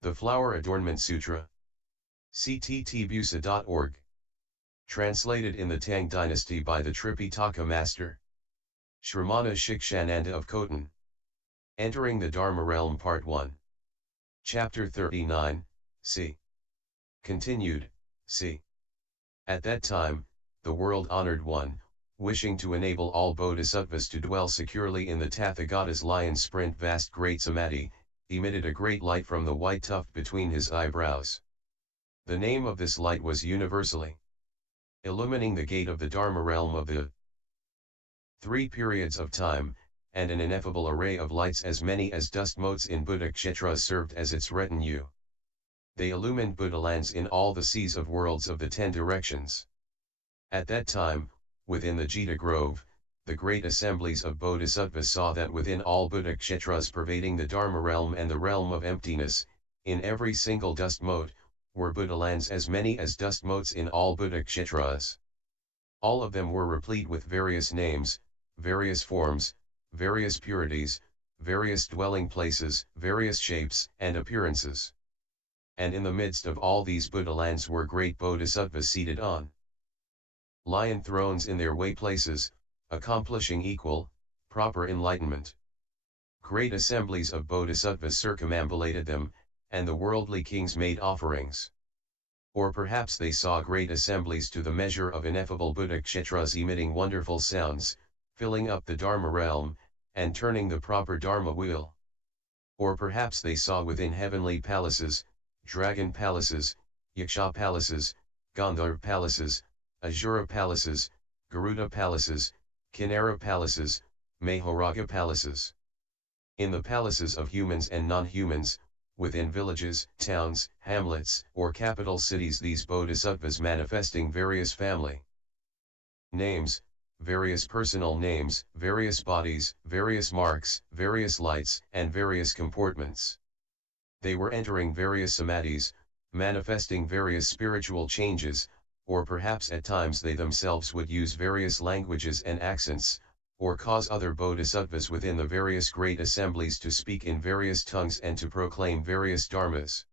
The Flower Adornment Sutra. cttbusa.org. Translated in the Tang Dynasty by the Tripitaka Master Shramana Shikshananda of Khotan. Entering the Dharma Realm Part 1. Chapter 39, c. Continued, c. At that time, the world-honored one, wishing to enable all bodhisattvas to dwell securely in the Tathagata's lion sprint vast great samadhi, emitted a great light from the white tuft between his eyebrows. The name of this light was universally illumining the gate of the Dharma realm of the three periods of time, and an ineffable array of lights as many as dust motes in Buddha Kshetras served as its retinue. They illumined Buddha lands in all the seas of worlds of the 10 directions. At that time, within the Jita Grove, the great assemblies of bodhisattvas saw that within all Buddha Kshetras pervading the Dharma realm and the realm of emptiness, in every single dust mote, were Buddha lands as many as dust motes in all Buddha Kshetras. All of them were replete with various names, various forms, various purities, various dwelling places, various shapes and appearances. And in the midst of all these Buddha lands were great bodhisattvas seated on lion thrones in their way places, accomplishing equal, proper enlightenment. Great assemblies of bodhisattvas circumambulated them, and the worldly kings made offerings. Or perhaps they saw great assemblies to the measure of ineffable Buddha Kshetras emitting wonderful sounds, filling up the Dharma realm, and turning the proper Dharma wheel. Or perhaps they saw within heavenly palaces, dragon palaces, yaksha palaces, Gandharva palaces, Asura palaces, Garuda palaces, Kinnara palaces, Mahoraga palaces. In the palaces of humans and non-humans, within villages, towns, hamlets, or capital cities these bodhisattvas manifesting various family names, various personal names, various bodies, various marks, various lights, and various comportments. They were entering various samadhis, manifesting various spiritual changes, or perhaps at times they themselves would use various languages and accents, or cause other bodhisattvas within the various great assemblies to speak in various tongues and to proclaim various dharmas.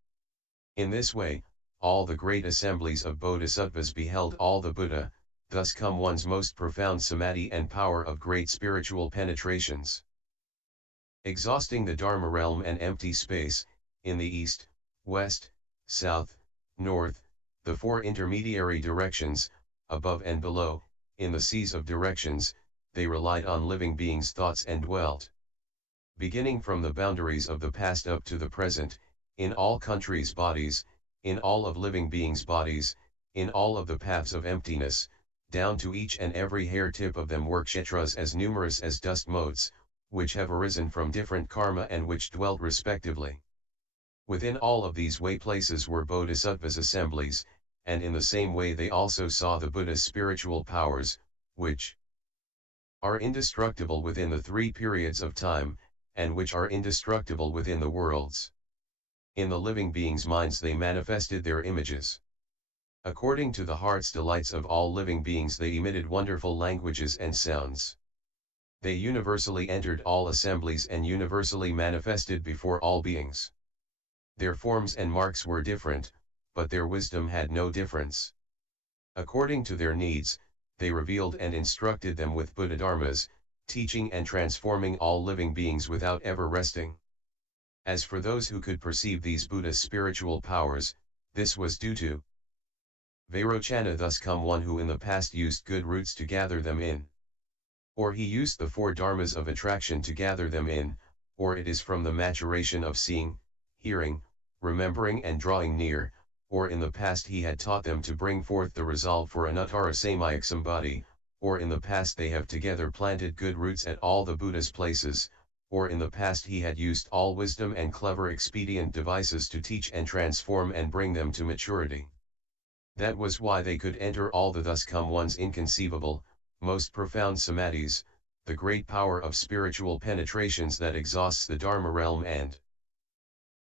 In this way, all the great assemblies of bodhisattvas beheld all the Buddha, thus come one's most profound samadhi and power of great spiritual penetrations. Exhausting the Dharma realm and empty space, in the east, west, south, north, the 4 intermediary directions, above and below, in the seas of directions, they relied on living beings' thoughts and dwelt. Beginning from the boundaries of the past up to the present, in all countries' bodies, in all of living beings' bodies, in all of the paths of emptiness, down to each and every hair tip of them were kshetras as numerous as dust motes, which have arisen from different karma and which dwelt respectively. Within all of these way places were bodhisattvas' assemblies, and in the same way they also saw the Buddha's spiritual powers, which are indestructible within the 3 periods of time, and which are indestructible within the worlds. In the living beings' minds they manifested their images. According to the heart's delights of all living beings they emitted wonderful languages and sounds. They universally entered all assemblies and universally manifested before all beings. Their forms and marks were different, but their wisdom had no difference. According to their needs, they revealed and instructed them with Buddhadharmas, teaching and transforming all living beings without ever resting. As for those who could perceive these Buddha's spiritual powers, this was due to Vairochana. Thus come one who in the past used good roots to gather them in. Or he used the 4 dharmas of attraction to gather them in, or it is from the maturation of seeing, hearing, remembering and drawing near, or in the past he had taught them to bring forth the resolve for anuttara samyak sambodhi, or in the past they have together planted good roots at all the Buddha's places, or in the past he had used all wisdom and clever expedient devices to teach and transform and bring them to maturity. That was why they could enter all the thus come one's inconceivable, most profound samadhis, the great power of spiritual penetrations that exhausts the Dharma realm and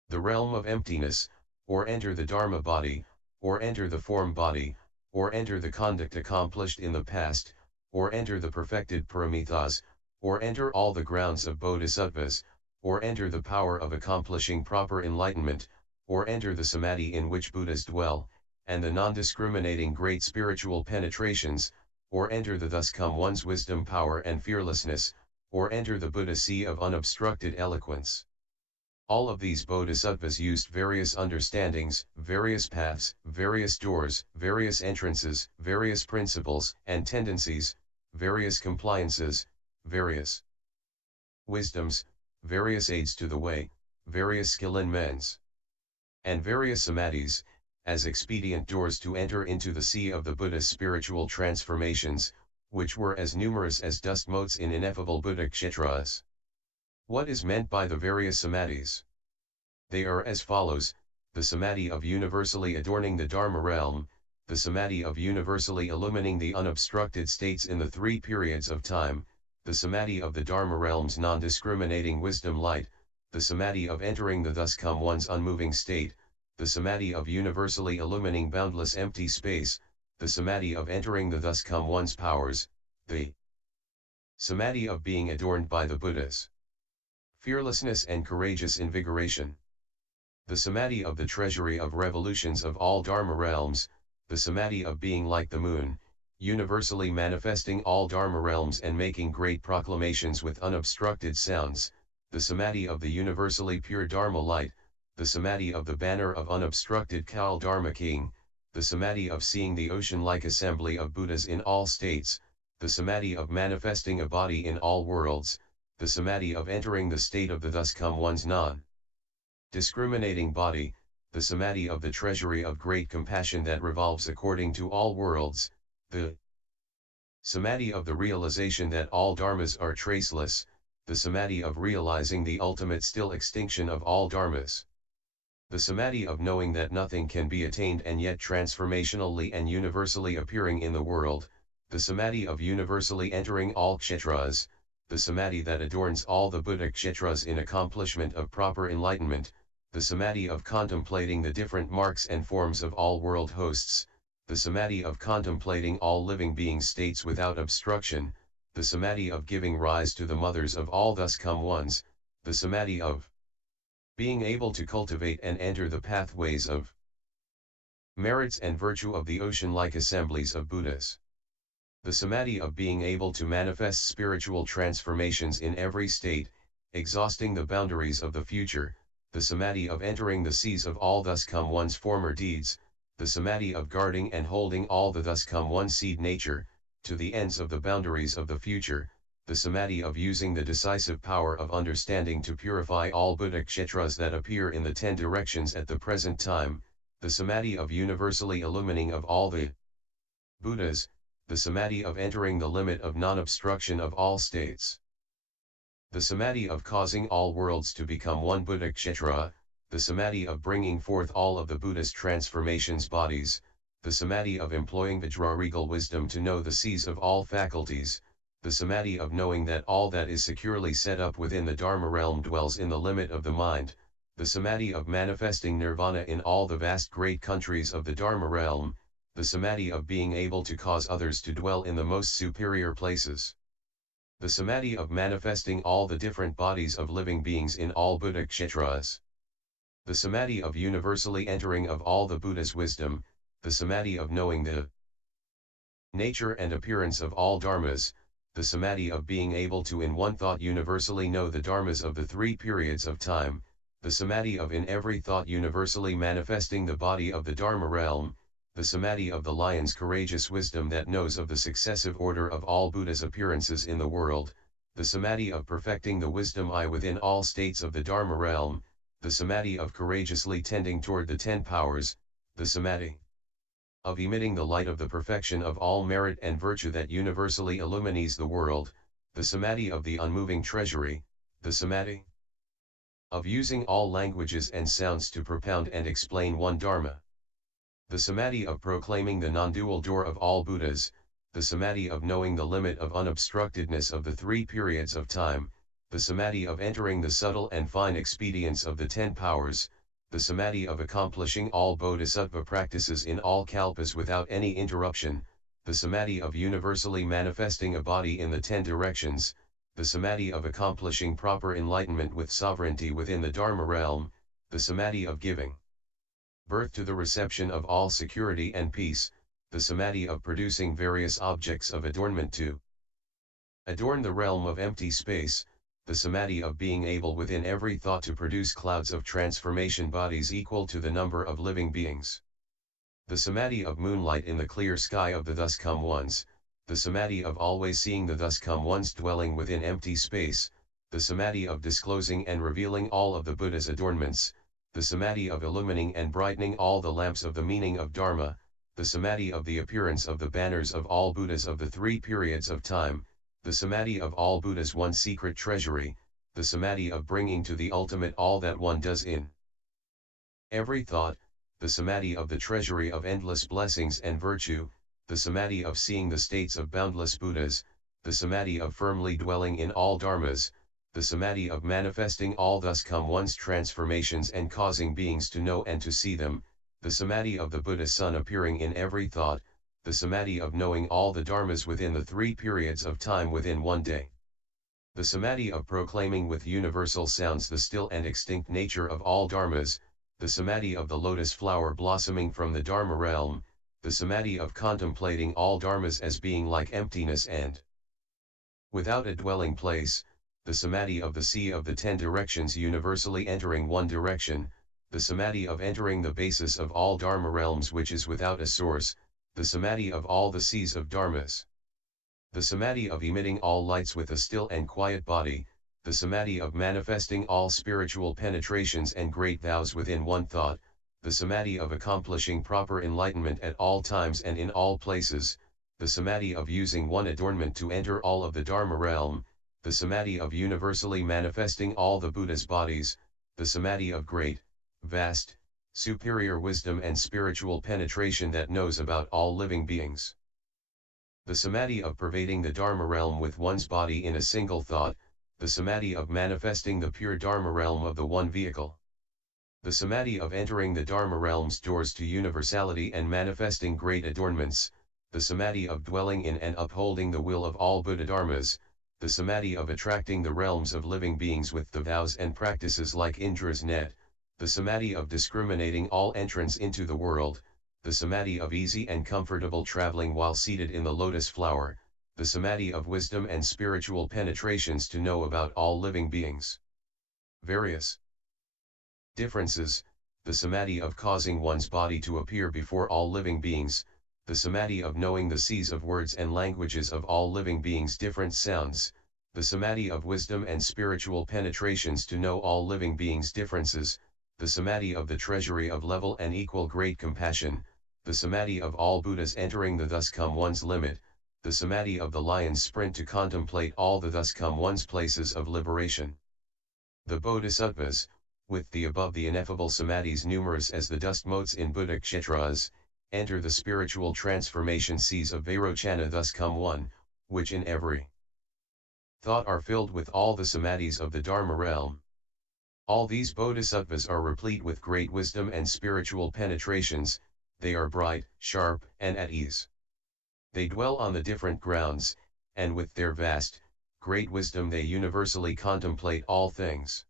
the realm of emptiness, or enter the Dharma body, or enter the form body, or enter the conduct accomplished in the past, or enter the perfected paramitas, or enter all the grounds of bodhisattvas, or enter the power of accomplishing proper enlightenment, or enter the samadhi in which Buddhas dwell, and the non-discriminating great spiritual penetrations, or enter the thus come one's wisdom, power and fearlessness, or enter the Buddha sea of unobstructed eloquence. All of these bodhisattvas used various understandings, various paths, various doors, various entrances, various principles and tendencies, various compliances, various wisdoms, various aids to the way, various skill in men's, and various samadhis, as expedient doors to enter into the sea of the Buddha's spiritual transformations, which were as numerous as dust motes in ineffable Buddha kshetras. What is meant by the various samadhis? They are as follows: the samadhi of universally adorning the Dharma realm, the samadhi of universally illumining the unobstructed states in the three periods of time, the samadhi of the Dharma realm's non-discriminating wisdom light, the samadhi of entering the thus come one's unmoving state, the samadhi of universally illumining boundless empty space, the samadhi of entering the thus come one's powers, the samadhi of being adorned by the Buddhas fearlessness and courageous invigoration, the samadhi of the treasury of revolutions of all Dharma realms, the samadhi of being like the moon, universally manifesting all Dharma realms and making great proclamations with unobstructed sounds, the samadhi of the universally pure Dharma light, the samadhi of the banner of unobstructed Kal Dharma King, the samadhi of seeing the ocean-like assembly of Buddhas in all states, the samadhi of manifesting a body in all worlds, the samadhi of entering the state of the thus come one's non-discriminating body, the samadhi of the treasury of great compassion that revolves according to all worlds, the samadhi of the realization that all dharmas are traceless, the samadhi of realizing the ultimate still extinction of all dharmas, the samadhi of knowing that nothing can be attained and yet transformationally and universally appearing in the world, the samadhi of universally entering all kshetras, the samadhi that adorns all the Buddha kshetras in accomplishment of proper enlightenment, the samadhi of contemplating the different marks and forms of all world hosts, the samadhi of contemplating all living beings' states without obstruction, the samadhi of giving rise to the mothers of all thus come ones, the samadhi of being able to cultivate and enter the pathways of merits and virtue of the ocean-like assemblies of Buddhas, the samadhi of being able to manifest spiritual transformations in every state, exhausting the boundaries of the future, the samadhi of entering the seas of all thus come one's former deeds, the samadhi of guarding and holding all the thus come one seed nature, to the ends of the boundaries of the future, the samadhi of using the decisive power of understanding to purify all Buddha kshetras that appear in the 10 directions at the present time, the samadhi of universally illumining of all the Buddhas, the samadhi of entering the limit of non-obstruction of all states, the samadhi of causing all worlds to become one Buddha kshetra, the samadhi of bringing forth all of the Buddha's transformations bodies, the samadhi of employing Vajraregal wisdom to know the seas of all faculties, the samadhi of knowing that all that is securely set up within the Dharma realm dwells in the limit of the mind, the samadhi of manifesting nirvana in all the vast great countries of the Dharma realm, the samadhi of being able to cause others to dwell in the most superior places, the samadhi of manifesting all the different bodies of living beings in all Buddha kshetras, the samadhi of universally entering of all the Buddha's wisdom, the samadhi of knowing the nature and appearance of all dharmas, the samadhi of being able to in one thought universally know the dharmas of the 3 periods of time, the samadhi of in every thought universally manifesting the body of the Dharma realm, the samadhi of the lion's courageous wisdom that knows of the successive order of all Buddha's appearances in the world, the samadhi of perfecting the wisdom eye within all states of the Dharma realm, the samadhi of courageously tending toward the 10 powers, the samadhi of emitting the light of the perfection of all merit and virtue that universally illumines the world, the samadhi of the unmoving treasury, the samadhi of using all languages and sounds to propound and explain one dharma, the samadhi of proclaiming the non-dual door of all Buddhas, the samadhi of knowing the limit of unobstructedness of the 3 periods of time, the samadhi of entering the subtle and fine expedients of the 10 powers, the samadhi of accomplishing all bodhisattva practices in all kalpas without any interruption, the samadhi of universally manifesting a body in the 10 directions, the samadhi of accomplishing proper enlightenment with sovereignty within the Dharma realm, the samadhi of giving birth to the reception of all security and peace, the samadhi of producing various objects of adornment to adorn the realm of empty space, the samadhi of being able within every thought to produce clouds of transformation bodies equal to the number of living beings. The samadhi of moonlight in the clear sky of the thus come ones, the samadhi of always seeing the thus come ones dwelling within empty space, the samadhi of disclosing and revealing all of the Buddha's adornments, the samadhi of illumining and brightening all the lamps of the meaning of Dharma, the samadhi of the appearance of the banners of all Buddhas of the three periods of time, the samadhi of all Buddha's one secret treasury, the samadhi of bringing to the ultimate all that one does in every thought, the samadhi of the treasury of endless blessings and virtue, the samadhi of seeing the states of boundless Buddhas, the samadhi of firmly dwelling in all dharmas, the samadhi of manifesting all thus come one's transformations and causing beings to know and to see them, the samadhi of the Buddha Sun appearing in every thought, the samadhi of knowing all the dharmas within the three periods of time within one day. The samadhi of proclaiming with universal sounds the still and extinct nature of all dharmas, the samadhi of the lotus flower blossoming from the Dharma realm, the samadhi of contemplating all dharmas as being like emptiness and without a dwelling place, the samadhi of the sea of the 10 directions universally entering one direction, the samadhi of entering the basis of all Dharma realms which is without a source, the samadhi of all the seas of dharmas. The samadhi of emitting all lights with a still and quiet body, the samadhi of manifesting all spiritual penetrations and great vows within one thought, the samadhi of accomplishing proper enlightenment at all times and in all places, the samadhi of using one adornment to enter all of the Dharma realm, the samadhi of universally manifesting all the Buddha's bodies, the samadhi of great, vast, superior wisdom and spiritual penetration that knows about all living beings. The samadhi of pervading the Dharma realm with one's body in a single thought, the samadhi of manifesting the pure Dharma realm of the one vehicle. The samadhi of entering the Dharma realm's doors to universality and manifesting great adornments, the samadhi of dwelling in and upholding the will of all Buddhadharmas, the samadhi of attracting the realms of living beings with the vows and practices like Indra's net, the samadhi of discriminating all entrance into the world, the samadhi of easy and comfortable traveling while seated in the lotus flower, the samadhi of wisdom and spiritual penetrations to know about all living beings. Various differences, the samadhi of causing one's body to appear before all living beings, the samadhi of knowing the seas of words and languages of all living beings' different sounds, the samadhi of wisdom and spiritual penetrations to know all living beings' differences, the samadhi of the treasury of level and equal great compassion, the samadhi of all Buddhas entering the thus come one's limit, the samadhi of the lion's sprint to contemplate all the thus come one's places of liberation. The Bodhisattvas, with the above the ineffable samadhis numerous as the dust motes in Buddha kshetras, enter the spiritual transformation seas of Vairochana thus come one, which in every thought are filled with all the samadhis of the Dharma realm. All these bodhisattvas are replete with great wisdom and spiritual penetrations, they are bright, sharp, and at ease. They dwell on the different grounds, and with their vast, great wisdom they universally contemplate all things.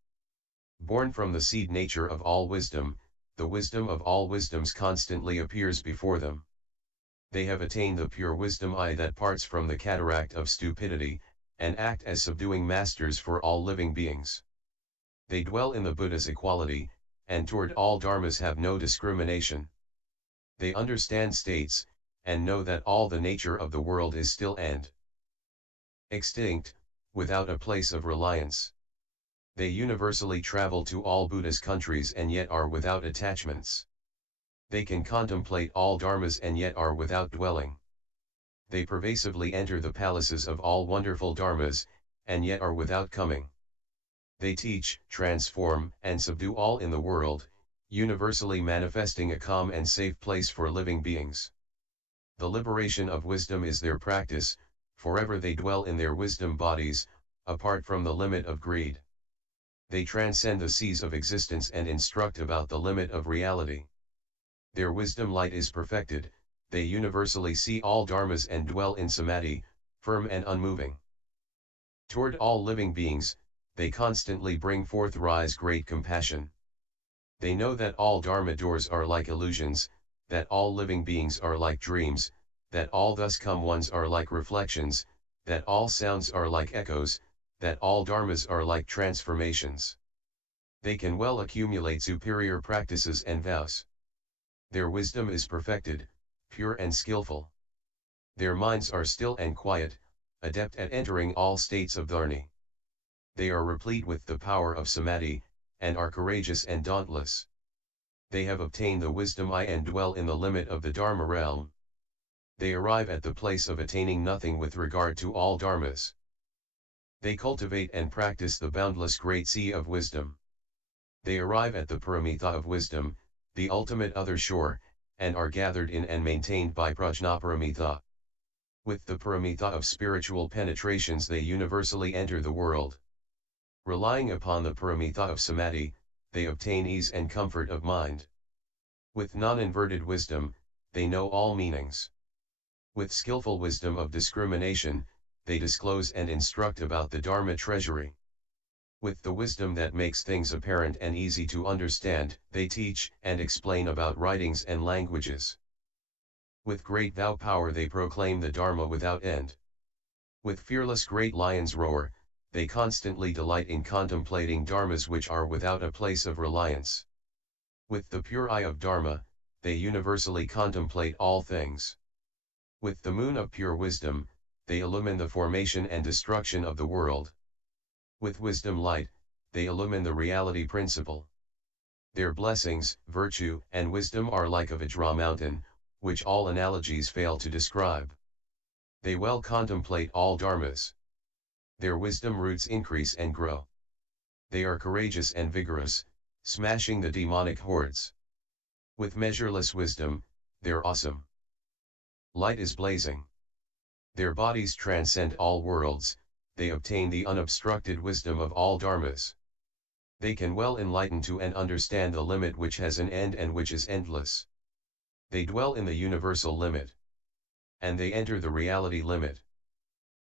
Born from the seed nature of all wisdom, the wisdom of all wisdoms constantly appears before them. They have attained the pure wisdom eye that parts from the cataract of stupidity, and act as subduing masters for all living beings. They dwell in the Buddha's equality, and toward all dharmas have no discrimination. They understand states, and know that all the nature of the world is still and extinct, without a place of reliance. They universally travel to all Buddha's countries and yet are without attachments. They can contemplate all dharmas and yet are without dwelling. They pervasively enter the palaces of all wonderful dharmas, and yet are without coming. They teach, transform, and subdue all in the world, universally manifesting a calm and safe place for living beings. The liberation of wisdom is their practice, forever they dwell in their wisdom bodies, apart from the limit of greed. They transcend the seas of existence and instruct about the limit of reality. Their wisdom light is perfected, they universally see all dharmas and dwell in samadhi, firm and unmoving. Toward all living beings, they constantly bring forth rise great compassion. They know that all Dharma doors are like illusions, that all living beings are like dreams, that all thus come ones are like reflections, that all sounds are like echoes, that all dharmas are like transformations. They can well accumulate superior practices and vows. Their wisdom is perfected, pure and skillful. Their minds are still and quiet, adept at entering all states of dharni. They are replete with the power of samadhi, and are courageous and dauntless. They have obtained the wisdom I and dwell in the limit of the Dharma realm. They arrive at the place of attaining nothing with regard to all dharmas. They cultivate and practice the boundless great sea of wisdom. They arrive at the paramitha of wisdom, the ultimate other shore, and are gathered in and maintained by prajnaparamita. With the paramitha of spiritual penetrations they universally enter the world. Relying upon the paramitha of samadhi, they obtain ease and comfort of mind. With non-inverted wisdom, they know all meanings. With skillful wisdom of discrimination, they disclose and instruct about the Dharma treasury. With the wisdom that makes things apparent and easy to understand, they teach and explain about writings and languages. With great vow power they proclaim the Dharma without end. With fearless great lion's roar, they constantly delight in contemplating dharmas which are without a place of reliance. With the pure eye of Dharma, they universally contemplate all things. With the moon of pure wisdom, they illumine the formation and destruction of the world. With wisdom light, they illumine the reality principle. Their blessings, virtue, and wisdom are like a Vajra mountain, which all analogies fail to describe. They well contemplate all dharmas. Their wisdom roots increase and grow. They are courageous and vigorous, smashing the demonic hordes. With measureless wisdom, they're awesome. Light is blazing. Their bodies transcend all worlds, they obtain the unobstructed wisdom of all dharmas. They can well enlighten to and understand the limit which has an end and which is endless. They dwell in the universal limit. And they enter the reality limit.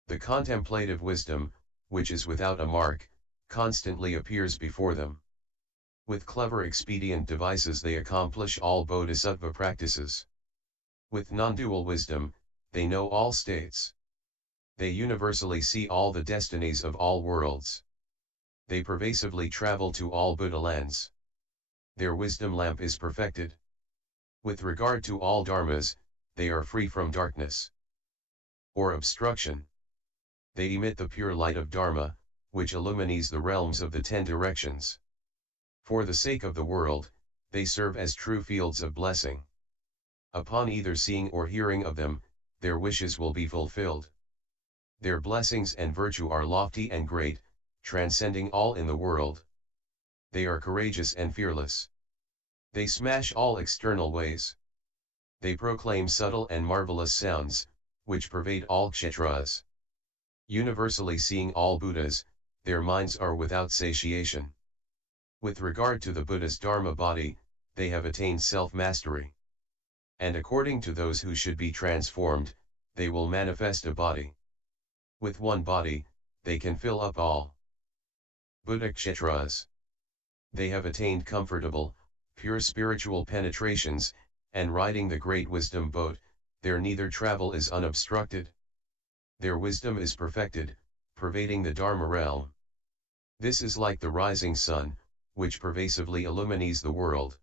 The contemplative wisdom, which is without a mark, constantly appears before them. With clever expedient devices they accomplish all Bodhisattva practices. With non-dual wisdom, they know all states. They universally see all the destinies of all worlds. They pervasively travel to all Buddha lands. Their wisdom lamp is perfected. With regard to all dharmas, they are free from darkness or obstruction. They emit the pure light of Dharma, which illumines the realms of the 10 directions. For the sake of the world, they serve as true fields of blessing. Upon either seeing or hearing of them, their wishes will be fulfilled. Their blessings and virtue are lofty and great, transcending all in the world. They are courageous and fearless. They smash all external ways. They proclaim subtle and marvelous sounds, which pervade all kshetras. Universally seeing all Buddhas, their minds are without satiation. With regard to the Buddha's Dharma body, they have attained self-mastery. And according to those who should be transformed, they will manifest a body. With one body, they can fill up all Buddha kshetras. They have attained comfortable, pure spiritual penetrations, and riding the great wisdom boat, their neither travel is unobstructed. Their wisdom is perfected, pervading the Dharma realm. This is like the rising sun, which pervasively illumines the world.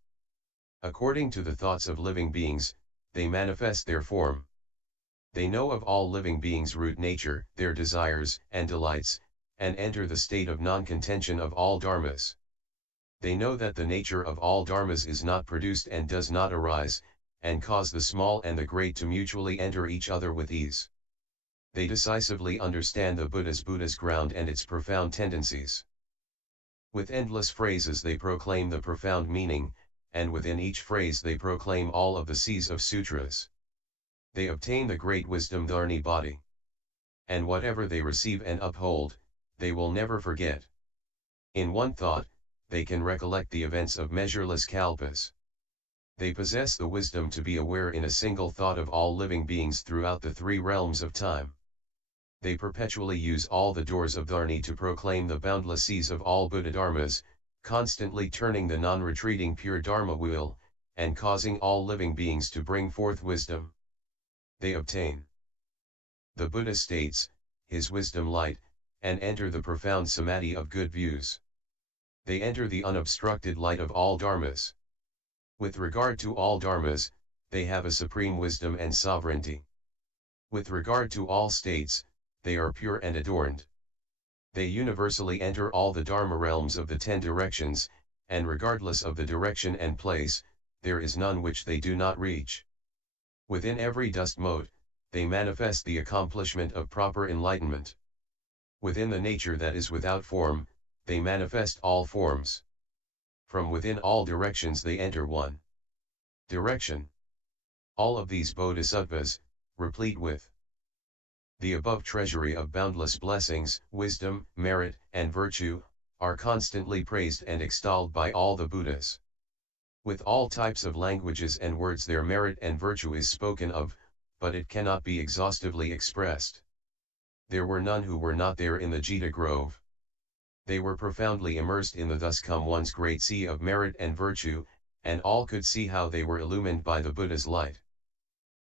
According to the thoughts of living beings, they manifest their form. They know of all living beings' root nature, their desires and delights, and enter the state of non-contention of all dharmas. They know that the nature of all dharmas is not produced and does not arise, and cause the small and the great to mutually enter each other with ease. They decisively understand the Buddha's ground and its profound tendencies. With endless phrases they proclaim the profound meaning, and within each phrase they proclaim all of the C's of sutras. They obtain the great wisdom dharani body. And whatever they receive and uphold, they will never forget. In one thought, they can recollect the events of measureless kalpas. They possess the wisdom to be aware in a single thought of all living beings throughout the 3 realms of time. They perpetually use all the doors of dharani to proclaim the boundless seas of all Buddhadharmas, constantly turning the non-retreating pure Dharma wheel, and causing all living beings to bring forth wisdom. They obtain the Buddha states, his wisdom light, and enter the profound samadhi of good views. They enter the unobstructed light of all dharmas. With regard to all dharmas, they have a supreme wisdom and sovereignty. With regard to all states, they are pure and adorned. They universally enter all the dharma realms of the 10 directions, and regardless of the direction and place, there is none which they do not reach. Within every dust mote, they manifest the accomplishment of proper enlightenment. Within the nature that is without form, they manifest all forms. From within all directions they enter one direction. All of these bodhisattvas, replete with the above treasury of boundless blessings, wisdom, merit, and virtue, are constantly praised and extolled by all the Buddhas. With all types of languages and words their merit and virtue is spoken of, but it cannot be exhaustively expressed. There were none who were not there in the Jita Grove. They were profoundly immersed in the thus come one's great sea of merit and virtue, and all could see how they were illumined by the Buddha's light.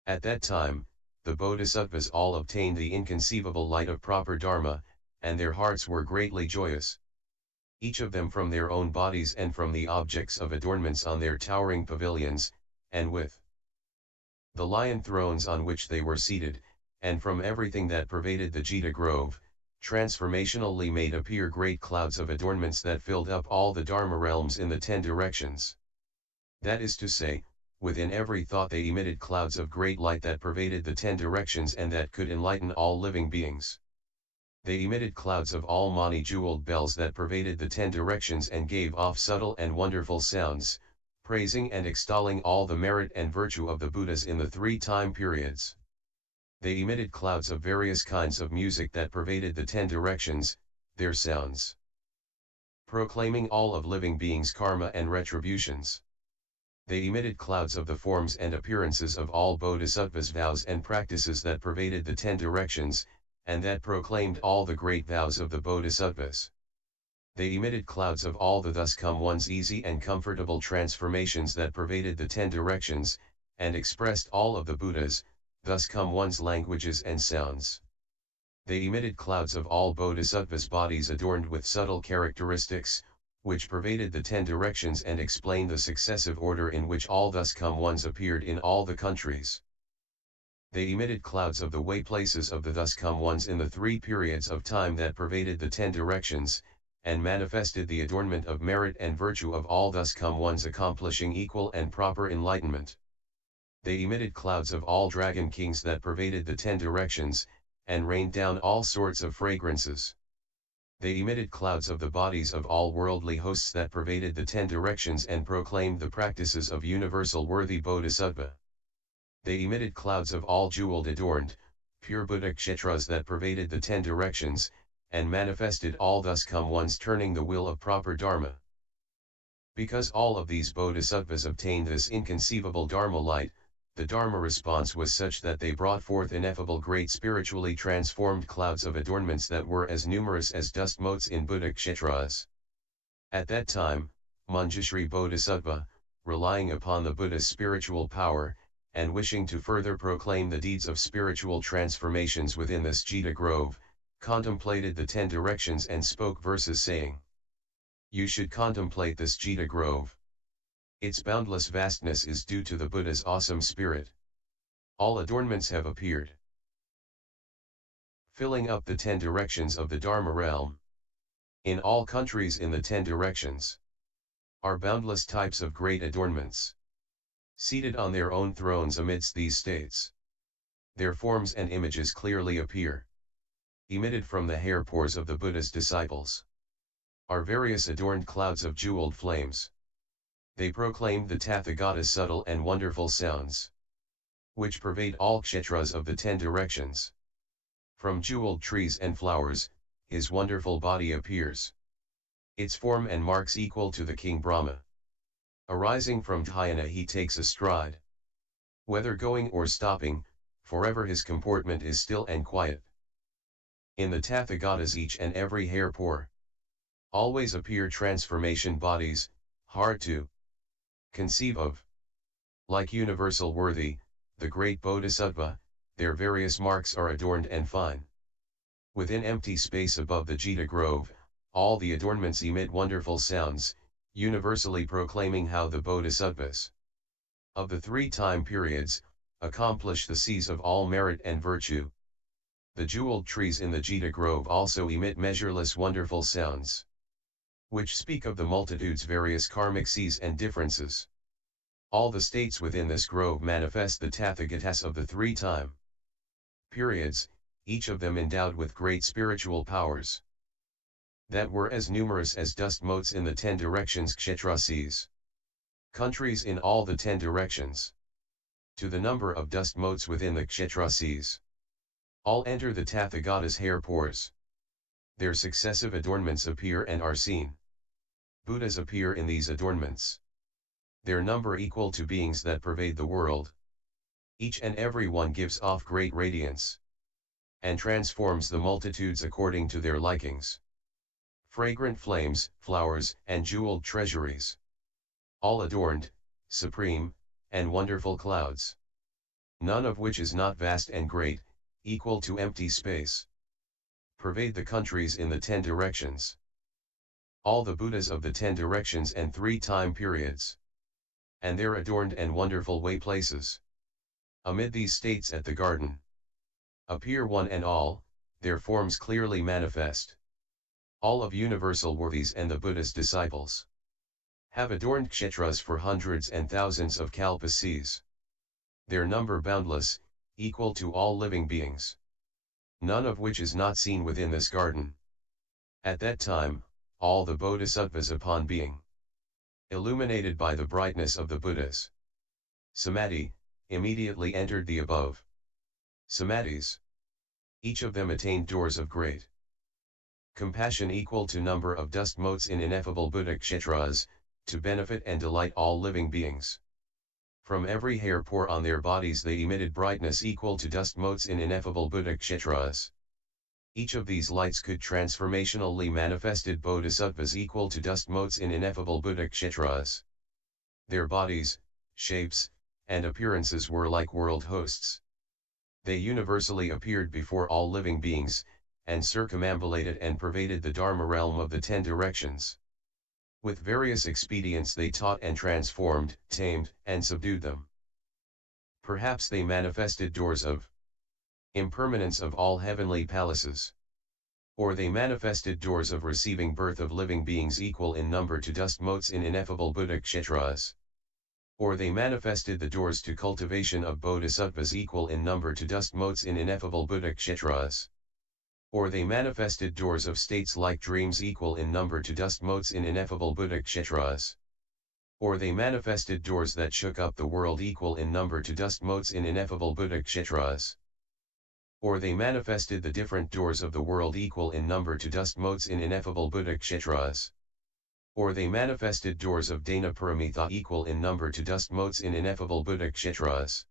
At that time, the bodhisattvas all obtained the inconceivable light of proper Dharma, and their hearts were greatly joyous. Each of them from their own bodies and from the objects of adornments on their towering pavilions, and with the lion thrones on which they were seated, and from everything that pervaded the Jita Grove, transformationally made appear great clouds of adornments that filled up all the Dharma realms in the 10 directions. That is to say, within every thought they emitted clouds of great light that pervaded the 10 directions and that could enlighten all living beings. They emitted clouds of all many jeweled bells that pervaded the 10 directions and gave off subtle and wonderful sounds, praising and extolling all the merit and virtue of the Buddhas in the 3 time periods. They emitted clouds of various kinds of music that pervaded the 10 directions, their sounds proclaiming all of living beings' karma and retributions. They emitted clouds of the forms and appearances of all bodhisattvas' vows and practices that pervaded the 10 directions, and that proclaimed all the great vows of the bodhisattvas. They emitted clouds of all the thus come one's easy and comfortable transformations that pervaded the 10 directions, and expressed all of the Buddhas, thus come one's languages and sounds. They emitted clouds of all bodhisattvas' bodies adorned with subtle characteristics, which pervaded the 10 directions and explained the successive order in which all thus come ones appeared in all the countries. They emitted clouds of the way places of the thus come ones in the 3 periods of time that pervaded the 10 directions, and manifested the adornment of merit and virtue of all thus come ones accomplishing equal and proper enlightenment. They emitted clouds of all dragon kings that pervaded the 10 directions, and rained down all sorts of fragrances. They emitted clouds of the bodies of all worldly hosts that pervaded the 10 directions and proclaimed the practices of universal worthy Bodhisattva. They emitted clouds of all jeweled adorned, pure Buddha kshetras that pervaded the 10 directions, and manifested all thus come ones turning the wheel of proper Dharma. Because all of these bodhisattvas obtained this inconceivable Dharma light, the Dharma response was such that they brought forth ineffable great spiritually transformed clouds of adornments that were as numerous as dust motes in Buddha kshetras. At that time, Manjushri Bodhisattva, relying upon the Buddha's spiritual power, and wishing to further proclaim the deeds of spiritual transformations within this Jita Grove, contemplated the 10 directions and spoke verses saying, "You should contemplate this Jita Grove. Its boundless vastness is due to the Buddha's awesome spirit. All adornments have appeared, filling up the 10 directions of the Dharma realm. In all countries in the 10 directions are boundless types of great adornments, seated on their own thrones amidst these states. Their forms and images clearly appear, emitted from the hair pores of the Buddha's disciples, are various adorned clouds of jeweled flames. They proclaimed the Tathagata's subtle and wonderful sounds, which pervade all kshetras of the 10 directions. From jeweled trees and flowers, his wonderful body appears. Its form and marks equal to the King Brahma. Arising from dhyana he takes a stride. Whether going or stopping, forever his comportment is still and quiet. In the Tathagatas each and every hair pore, Always appear transformation bodies, hard to conceive of. Like universal worthy, the great Bodhisattva, their various marks are adorned and fine. Within empty space above the Jita grove, all the adornments emit wonderful sounds, universally proclaiming how the Bodhisattvas of the three time periods accomplish the seas of all merit and virtue. The jeweled trees in the Jita grove also emit measureless wonderful sounds, which speak of the multitude's various karmic seas and differences. All the states within this grove manifest the Tathagatas of the three time periods, each of them endowed with great spiritual powers that were as numerous as dust motes in the 10 directions kshetrasis. Countries in all the 10 directions, to the number of dust motes within the kshetrasis, all enter the Tathagata's hair pores. Their successive adornments appear and are seen. Buddhas appear in these adornments. Their number equal to beings that pervade the world. Each and every one gives off great radiance, and transforms the multitudes according to their likings. Fragrant flames, flowers, and jeweled treasuries, all adorned, supreme, and wonderful clouds, none of which is not vast and great, equal to empty space, pervade the countries in the 10 directions. All the Buddhas of the 10 directions and 3 time periods, and their adorned and wonderful way places, amid these states at the garden, appear one and all, their forms clearly manifest. All of universal worthies and the Buddha's disciples have adorned kshetras for hundreds and thousands of kalpases. Their number boundless, equal to all living beings, none of which is not seen within this garden. At that time, all the Bodhisattvas upon being illuminated by the brightness of the Buddhas samadhi, immediately entered the above samadhis. Each of them attained doors of great compassion equal to number of dust motes in ineffable Buddha kshetras, to benefit and delight all living beings. From every hair pore on their bodies they emitted brightness equal to dust motes in ineffable Buddha kshetras. Each of these lights could transformationally manifested bodhisattvas equal to dust motes in ineffable Buddha kshetras. Their bodies, shapes, and appearances were like world hosts. They universally appeared before all living beings, and circumambulated and pervaded the Dharma realm of the 10 directions. With various expedients they taught and transformed, tamed, and subdued them. Perhaps they manifested doors of impermanence of all heavenly palaces. Or they manifested doors of receiving birth of living beings equal in number to dust motes in ineffable Buddha kshetras. Or they manifested the doors to cultivation of bodhisattvas equal in number to dust motes in ineffable Buddha kshetras. Or they manifested doors of states like dreams equal in number to dust motes in ineffable Buddha kshetras. Or they manifested doors that shook up the world equal in number to dust motes in ineffable Buddha kshetras. Or they manifested the different doors of the world equal in number to dust motes in ineffable Buddha kshetras. Or they manifested doors of Dana Paramitha equal in number to dust motes in ineffable Buddha kshetras.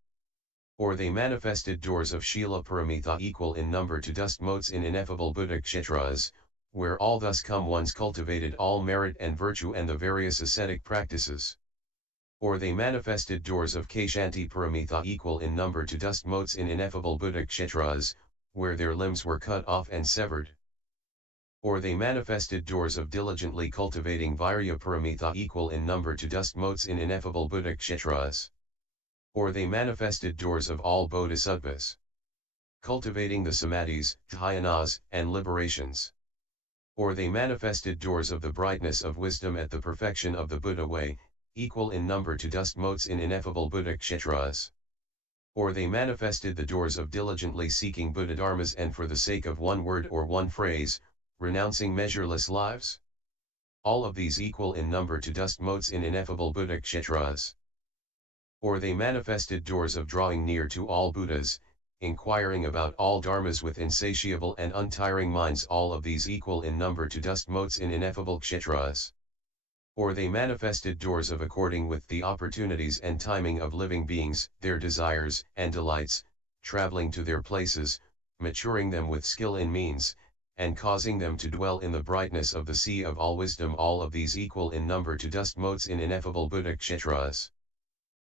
Or they manifested doors of Shila Paramitha equal in number to dust motes in ineffable Buddha kshetras, where all thus come ones cultivated all merit and virtue and the various ascetic practices. Or they manifested doors of Kshanti Paramitha equal in number to dust motes in ineffable Buddha kshetras, where their limbs were cut off and severed. Or they manifested doors of diligently cultivating Virya Paramitha equal in number to dust motes in ineffable Buddha kshetras. Or they manifested doors of all bodhisattvas, cultivating the samadhis, dhyanas, and liberations. Or they manifested doors of the brightness of wisdom at the perfection of the Buddha way, equal in number to dust motes in ineffable Buddha kshetras. Or they manifested the doors of diligently seeking Buddhadharmas and for the sake of one word or one phrase, renouncing measureless lives. All of these equal in number to dust motes in ineffable Buddha kshetras. Or they manifested doors of drawing near to all Buddhas, inquiring about all dharmas with insatiable and untiring minds, all of these equal in number to dust motes in ineffable kshetras. Or they manifested doors of according with the opportunities and timing of living beings, their desires and delights, traveling to their places, maturing them with skill in means, and causing them to dwell in the brightness of the sea of all wisdom, all of these equal in number to dust motes in ineffable Buddha-kshetras.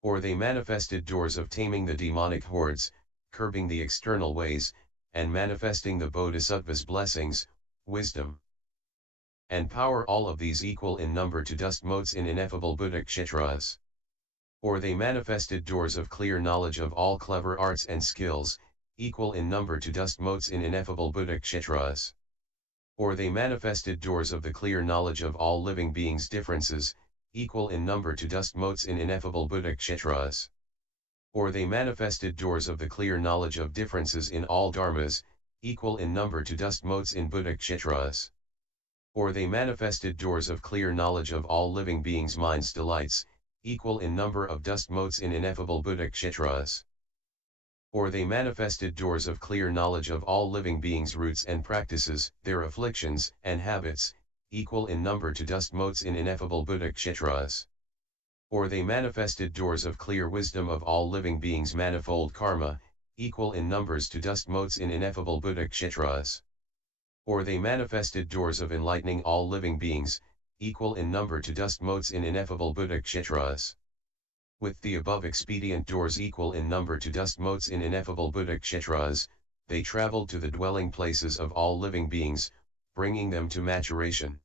Or they manifested doors of taming the demonic hordes, curbing the external ways, and manifesting the Bodhisattva's blessings, wisdom, and power, all of these equal in number to dust motes in ineffable Buddha-kshetras. Or they manifested doors of clear knowledge of all clever arts and skills, equal in number to dust motes in ineffable Buddha-kshetras. Or they manifested doors of the clear knowledge of all living beings' differences, equal in number to dust motes in ineffable Buddha-kshetras. Or they manifested doors of the clear knowledge of differences in all dharmas, equal in number to dust motes in Buddha-kshetras. Or they manifested doors of clear knowledge of all living beings' minds' delights, equal in number of dust motes in ineffable Buddha-kshetras. Or they manifested doors of clear knowledge of all living beings' roots and practices, their afflictions and habits, equal in number to dust motes in ineffable Buddha-kshetras. Or they manifested doors of clear wisdom of all living beings' manifold karma, equal in numbers to dust motes in ineffable Buddha-kshetras. Or they manifested doors of enlightening all living beings, equal in number to dust motes in ineffable Buddha-kshetras. With the above expedient doors equal in number to dust motes in ineffable Buddha-kshetras, they traveled to the dwelling places of all living beings, bringing them to maturation.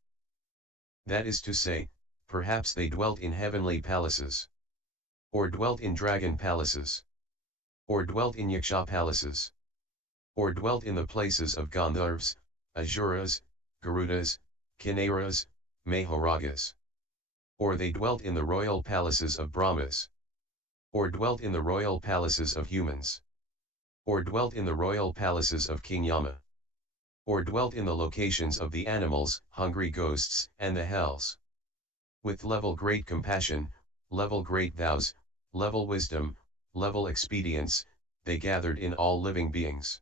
That is to say, perhaps they dwelt in heavenly palaces, or dwelt in dragon palaces, or dwelt in yaksha palaces, or dwelt in the places of Gandharvas, Asuras, Garudas, Kinnaras, Mahoragas. Or they dwelt in the royal palaces of Brahmas, or dwelt in the royal palaces of humans, or dwelt in the royal palaces of King Yama, or dwelt in the locations of the animals, hungry ghosts, and the hells. With level great compassion, level great vows, level wisdom, level expedience, they gathered in all living beings.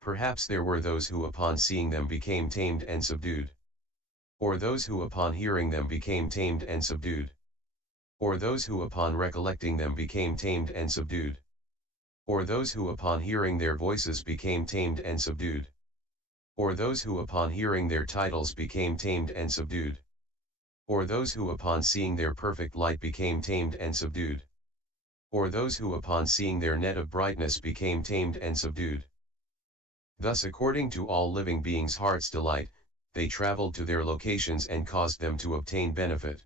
Perhaps there were those who upon seeing them became tamed and subdued. Or those who upon hearing them became tamed and subdued. Or those who upon recollecting them became tamed and subdued. Or those who upon hearing their voices became tamed and subdued. Or those who upon hearing their titles became tamed and subdued. Or those who upon seeing their perfect light became tamed and subdued. Or those who upon seeing their net of brightness became tamed and subdued. Thus according to all living beings' heart's delight, they traveled to their locations and caused them to obtain benefit.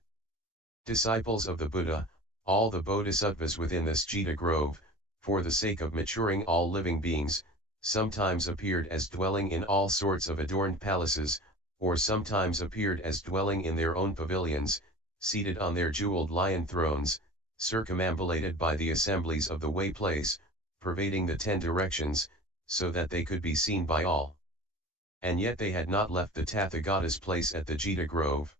Disciples of the Buddha, all the Bodhisattvas within this Jita grove, for the sake of maturing all living beings, sometimes appeared as dwelling in all sorts of adorned palaces, or sometimes appeared as dwelling in their own pavilions, seated on their jeweled lion thrones, circumambulated by the assemblies of the way place, pervading the 10 directions, so that they could be seen by all. And yet they had not left the Tathagata's place at the Jita grove.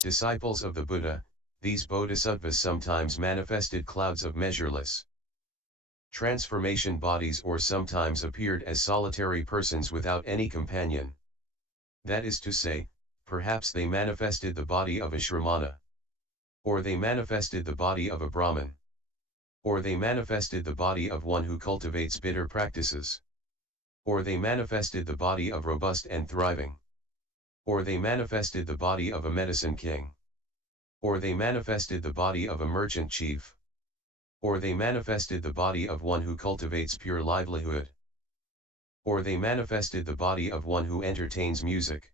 Disciples of the Buddha, these bodhisattvas sometimes manifested clouds of measureless transformation bodies, or sometimes appeared as solitary persons without any companion. That is to say, perhaps they manifested the body of a Shramana. Or they manifested the body of a Brahmin. Or they manifested the body of one who cultivates bitter practices. Or they manifested the body of robust and thriving. Or they manifested the body of a medicine king. Or they manifested the body of a merchant chief. Or they manifested the body of one who cultivates pure livelihood. Or they manifested the body of one who entertains music.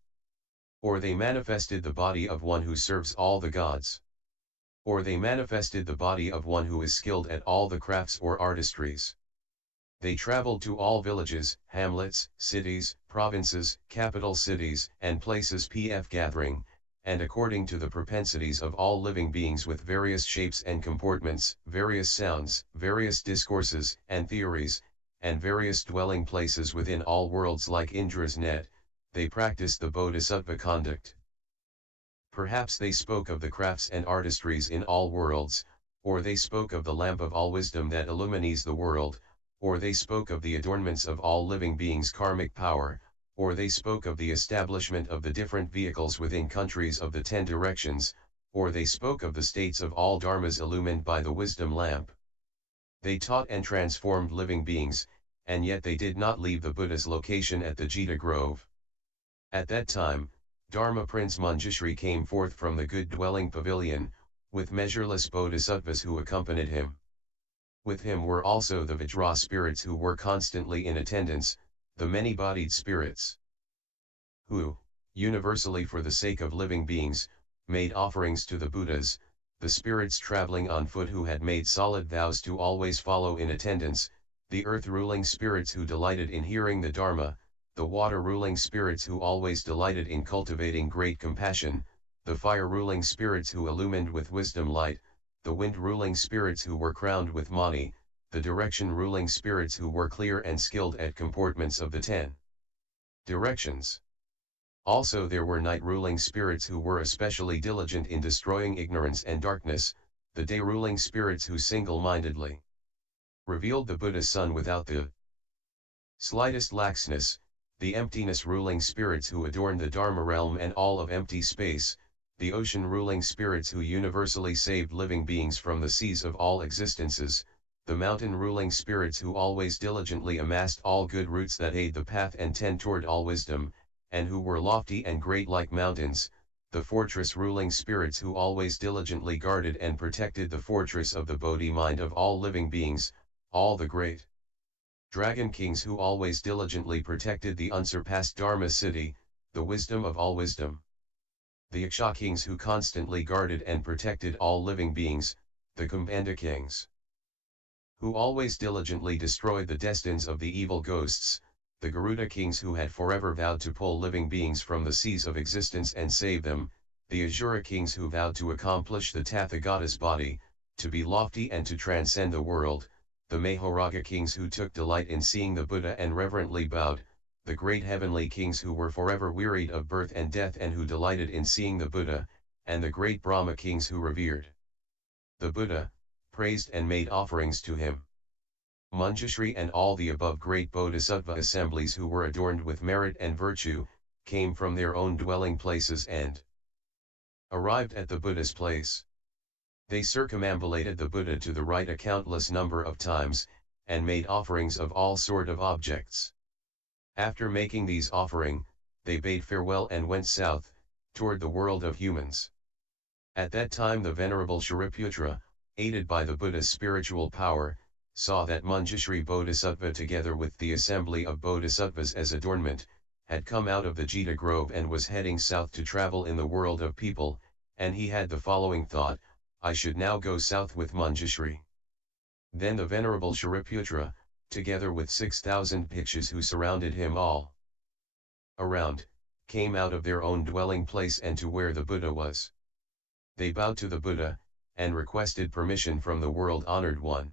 Or they manifested the body of one who serves all the gods. Or they manifested the body of one who is skilled at all the crafts or artistries. They traveled to all villages, hamlets, cities, provinces, capital cities, and places pf gathering, and according to the propensities of all living beings with various shapes and comportments, various sounds, various discourses, and theories, and various dwelling places within all worlds like Indra's net, they practiced the Bodhisattva conduct. Perhaps they spoke of the crafts and artistries in all worlds, or they spoke of the lamp of all wisdom that illumines the world, or they spoke of the adornments of all living beings' karmic power, or they spoke of the establishment of the different vehicles within countries of the 10 directions, or they spoke of the states of all dharmas illumined by the wisdom lamp. They taught and transformed living beings, and yet they did not leave the Buddha's location at the Jita Grove. At that time, Dharma Prince Manjushri came forth from the good dwelling pavilion, with measureless bodhisattvas who accompanied him. With him were also the Vajra spirits who were constantly in attendance, the many-bodied spirits, who, universally for the sake of living beings, made offerings to the Buddhas, the spirits traveling on foot who had made solid vows to always follow in attendance, the earth-ruling spirits who delighted in hearing the Dharma, the water-ruling spirits who always delighted in cultivating great compassion, the fire-ruling spirits who illumined with wisdom light, the wind-ruling spirits who were crowned with mani, the direction-ruling spirits who were clear and skilled at comportments of the 10 directions. Also there were night-ruling spirits who were especially diligent in destroying ignorance and darkness, the day-ruling spirits who single-mindedly revealed the Buddha's sun without the slightest laxness, the emptiness-ruling spirits who adorned the Dharma realm and all of empty space, the ocean-ruling spirits who universally saved living beings from the seas of all existences, the mountain-ruling spirits who always diligently amassed all good roots that aid the path and tend toward all wisdom, and who were lofty and great like mountains, the fortress-ruling spirits who always diligently guarded and protected the fortress of the Bodhi mind of all living beings, all the great dragon kings who always diligently protected the unsurpassed Dharma city, the wisdom of all wisdom, the Yaksha kings who constantly guarded and protected all living beings, the Kumbhanda kings who always diligently destroyed the destinies of the evil ghosts, the Garuda kings who had forever vowed to pull living beings from the seas of existence and save them, the Asura kings who vowed to accomplish the Tathagata's body, to be lofty and to transcend the world, the Mahoraga kings who took delight in seeing the Buddha and reverently bowed, the great heavenly kings who were forever wearied of birth and death and who delighted in seeing the Buddha, and the great Brahma kings who revered the Buddha, praised and made offerings to him. Manjushri and all the above great Bodhisattva assemblies who were adorned with merit and virtue, came from their own dwelling places and arrived at the Buddha's place. They circumambulated the Buddha to the right a countless number of times, and made offerings of all sort of objects. After making these offering, they bade farewell and went south, toward the world of humans. At that time the Venerable Shariputra, aided by the Buddha's spiritual power, saw that Manjushri Bodhisattva together with the assembly of Bodhisattvas as adornment, had come out of the Jita Grove and was heading south to travel in the world of people, and he had the following thought, I should now go south with Manjushri. Then the Venerable Shariputra, together with 6,000 bhikshus who surrounded him all around, came out of their own dwelling place and to where the Buddha was. They bowed to the Buddha, and requested permission from the world-honored one.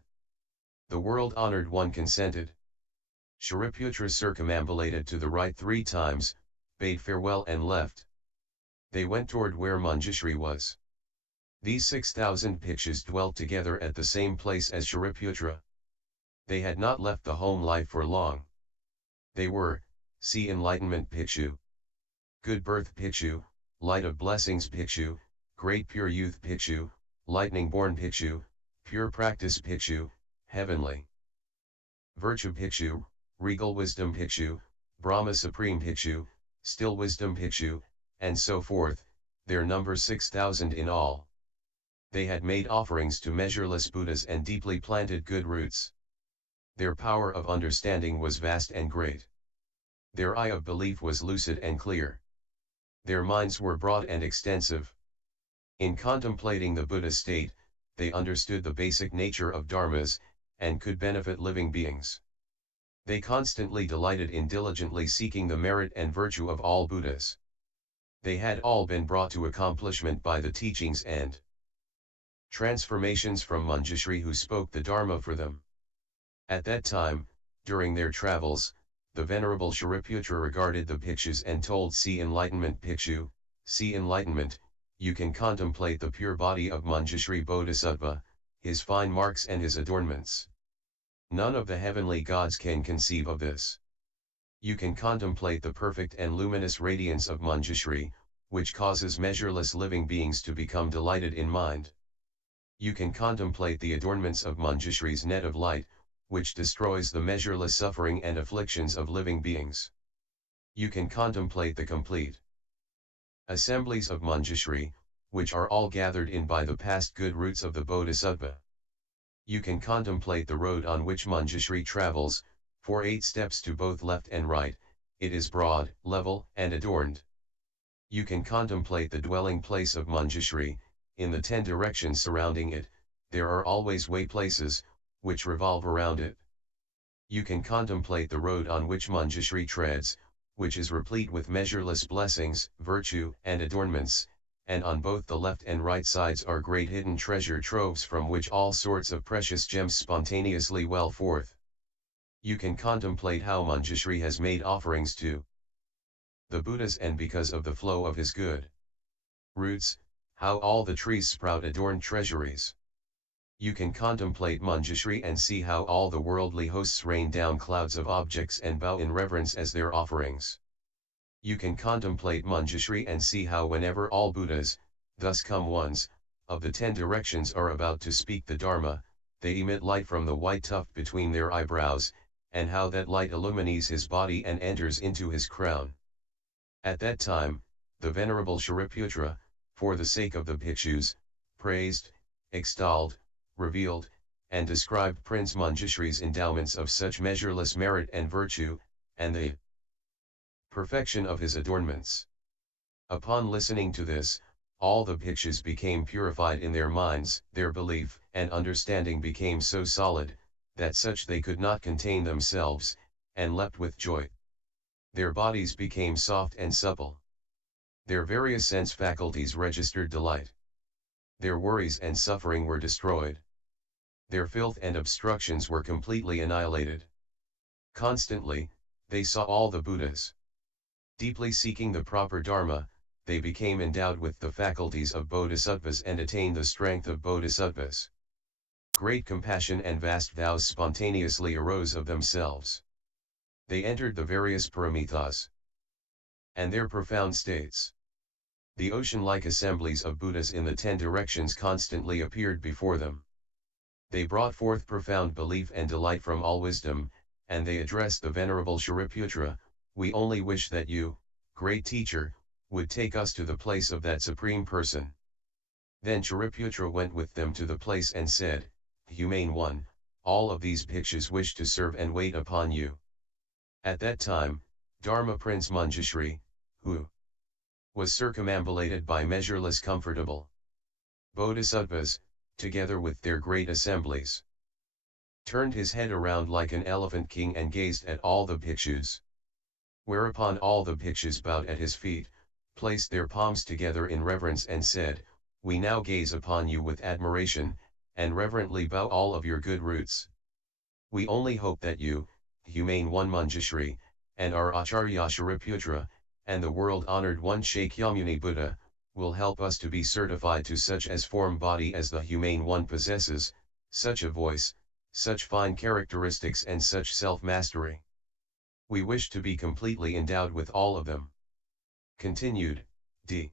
The world-honored one consented. Shariputra circumambulated to the right 3 times, bade farewell and left. They went toward where Manjushri was. These 6,000 bhikshus dwelt together at the same place as Shariputra. They had not left the home life for long. They were, see enlightenment bhikshu, good birth bhikshu, light of blessings bhikshu, great pure youth bhikshu, lightning born bhikshu, pure practice bhikshu, heavenly virtue bhikshu, regal wisdom bhikshu, Brahma supreme bhikshu, still wisdom bhikshu, and so forth, their number 6,000 in all. They had made offerings to measureless Buddhas and deeply planted good roots. Their power of understanding was vast and great. Their eye of belief was lucid and clear. Their minds were broad and extensive. In contemplating the Buddha state, they understood the basic nature of dharmas, and could benefit living beings. They constantly delighted in diligently seeking the merit and virtue of all Buddhas. They had all been brought to accomplishment by the teachings and transformations from Manjushri who spoke the Dharma for them. At that time, during their travels, the Venerable Shariputra regarded the bhikshus and told See Enlightenment Bhikshu, See Enlightenment, you can contemplate the pure body of Manjushri Bodhisattva, his fine marks and his adornments. None of the heavenly gods can conceive of this. You can contemplate the perfect and luminous radiance of Manjushri, which causes measureless living beings to become delighted in mind. You can contemplate the adornments of Manjushri's net of light, which destroys the measureless suffering and afflictions of living beings. You can contemplate the complete assemblies of Manjushri, which are all gathered in by the past good roots of the Bodhisattva. You can contemplate the road on which Manjushri travels, for 8 steps to both left and right, it is broad, level, and adorned. You can contemplate the dwelling place of Manjushri, in the 10 directions surrounding it, there are always way places, which revolve around it. You can contemplate the road on which Manjushri treads, which is replete with measureless blessings, virtue, and adornments, and on both the left and right sides are great hidden treasure troves from which all sorts of precious gems spontaneously well forth. You can contemplate how Manjushri has made offerings to the Buddhas, and because of the flow of his good roots, how all the trees sprout adorned treasuries. You can contemplate Manjushri and see how all the worldly hosts rain down clouds of objects and bow in reverence as their offerings. You can contemplate Manjushri and see how whenever all Buddhas, thus come ones, of the 10 directions are about to speak the Dharma, they emit light from the white tuft between their eyebrows, and how that light illumines his body and enters into his crown. At that time, the Venerable Shariputra, for the sake of the bhikshus, praised, extolled, revealed, and described Prince Manjushri's endowments of such measureless merit and virtue, and the perfection of his adornments. Upon listening to this, all the bhikshus became purified in their minds, their belief and understanding became so solid, that such they could not contain themselves, and leapt with joy. Their bodies became soft and supple. Their various sense faculties registered delight. Their worries and suffering were destroyed. Their filth and obstructions were completely annihilated. Constantly, they saw all the Buddhas. Deeply seeking the proper Dharma, they became endowed with the faculties of Bodhisattvas and attained the strength of Bodhisattvas. Great compassion and vast vows spontaneously arose of themselves. They entered the various paramithas and their profound states. The ocean-like assemblies of Buddhas in the 10 directions constantly appeared before them. They brought forth profound belief and delight from all wisdom, and they addressed the Venerable Shariputra, "We only wish that you, great teacher, would take us to the place of that Supreme Person." Then Shariputra went with them to the place and said, "Humane One, all of these bhikshus wish to serve and wait upon you." At that time, Dharma Prince Manjushri, who was circumambulated by measureless comfortable Bodhisattvas, together with their great assemblies, turned his head around like an elephant king and gazed at all the bhikshus. Whereupon all the bhikshus bowed at his feet, placed their palms together in reverence and said, "We now gaze upon you with admiration, and reverently bow all of your good roots. We only hope that you, Humane One Manjushri, and our Acharya Shariputra, and the world-honored one Shakyamuni Buddha, will help us to be certified to such as form body as the Humane One possesses, such a voice, such fine characteristics and such self-mastery. We wish to be completely endowed with all of them." Continued, D.